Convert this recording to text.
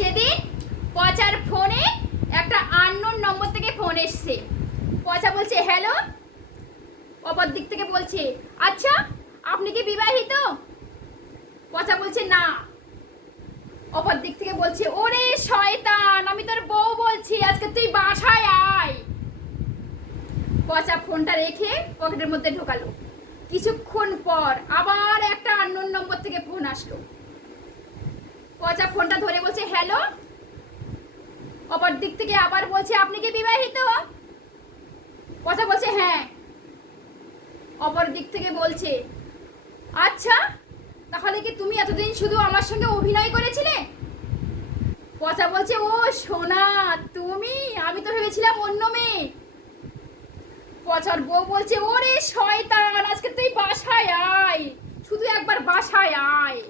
সেদিন পচার ফোনে একটা আননোন নম্বর থেকে ফোন এসছে। পচা বলছে হ্যালো, অপর দিক থেকে বলছে আচ্ছা আপনি কি বিবাহিত? পচা বলছে না। অপর দিক থেকে বলছে ওরে শয়তান, আমি তোর বউ বলছি, আজকে তুই বাসায় আয়। পচা ফোনটা রেখে পকেটের মধ্যে ঢোকালো। কিছুক্ষণ পর আবার একটা আননোন নম্বর থেকে ফোন আসলো। পচা ফোনটা ধরে বলছে হ্যালো, অপর দিক থেকে আবার বলছে আপনি কি বিবাহিত? পচা বলছে হ্যাঁ। অপর দিক থেকে বলছে আচ্ছা তাহলে কি তুমি এতদিন শুধু আমার সঙ্গে অভিনয় করেছিলে? পচা বলছে ও সোনা তুমি, আমি তো ভেবেছিলাম অন্য মেয়ে। পচার বউ বলছে ওরে শয়তান, আজকে তুই বাসায় আয়, শুধু একবার বাসায় আয়।